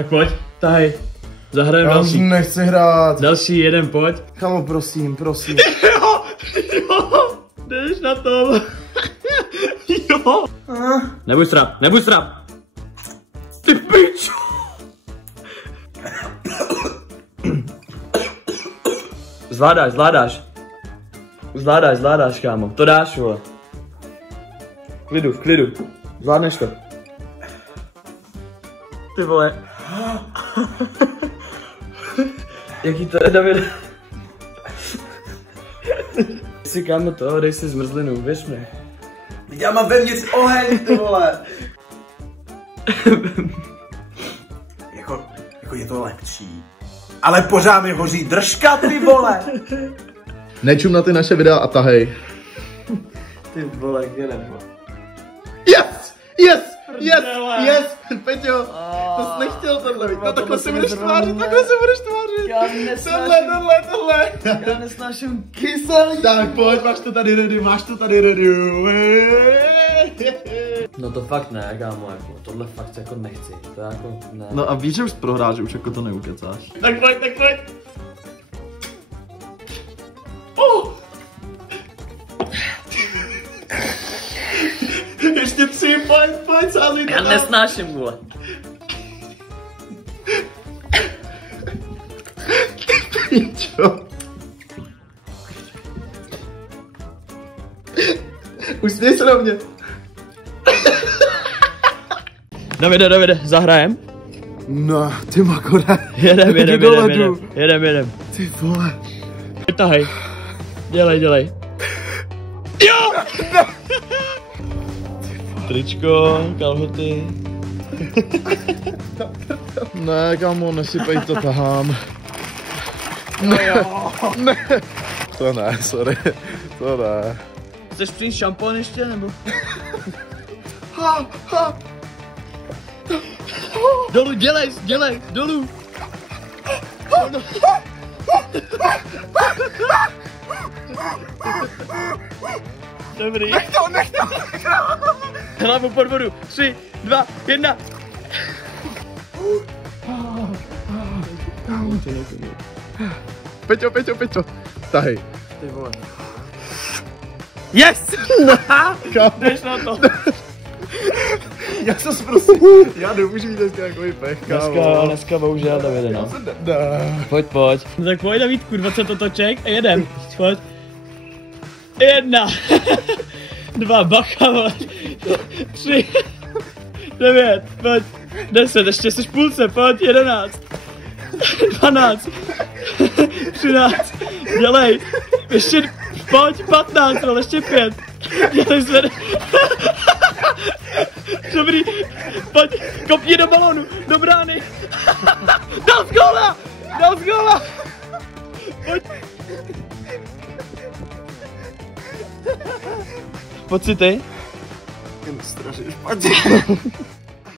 Tak pojď, tahej. Zahrajeme další. Já nechci hrát. Další jeden, pojď. Kámo, prosím. Jo, jdeš na tom. Jo. Nebuď srap. Ty pičo. Zvládáš, kámo. To dáš, vole. V klidu. Zvládneš to. Ty vole. Jaký to je, David? Si kámo to, dej si zmrzlinu, věř mi. Já mám vevnitř oheň, ty vole. jako je to lepší. Ale pořád mi hoří držka, ty vole. Nečum na ty naše videa a tahej. Ty vole, kde nebo? Yes, Peťo, to jsi nechtěl tohle, no takhle se budeš tvářit, Já nesnáším. Tohle. Já nesnáším kyselý. Tak pojď, máš to tady ready. No to fakt ne, kámo, jako, tohle fakt jako nechci, to jako ne. No a víš, že už prohráš, že už jako to neukecáš. Tak pojď. Ještě 3, pojď, sázej to. Já nesnáším, vole. Čo? Usměj se na mě. Davide, zahrajem? No, ty makore. Jedem. Ty vole. Tahej. Dělej. Jo! Tričko, kalhoty. Ne, kámo, nesypej to, tahám. Ne. To ne, sorry. To ne. Chceš přijít šampon ještě, nebo? Dolů, dělej, dolů. Dobrý. Nech to. Hlavu pod vodu. 3, 2, 1. Peťo. Tahej. Ty vole. Yes! Jdeš na to. Já se prostě, já nemůžu mít dneska takový pech, kámo. Dneska bohužel Davide, no. Pojď. No tak pojď, Davidku, 20 otoček a jedem. Pojď. 1, 2, bacha, vole. 3, 9, pojď. 10, ještě jsi v půlce, pojď, 11, 12, 13, dělej. Ještě, pojď, 15, ale ještě 5. Dělej se. Dobrý, pojď, kopni do balónu, do brány. Dal z góla. Pojď. Pojď si ty. Jen strašně špatně.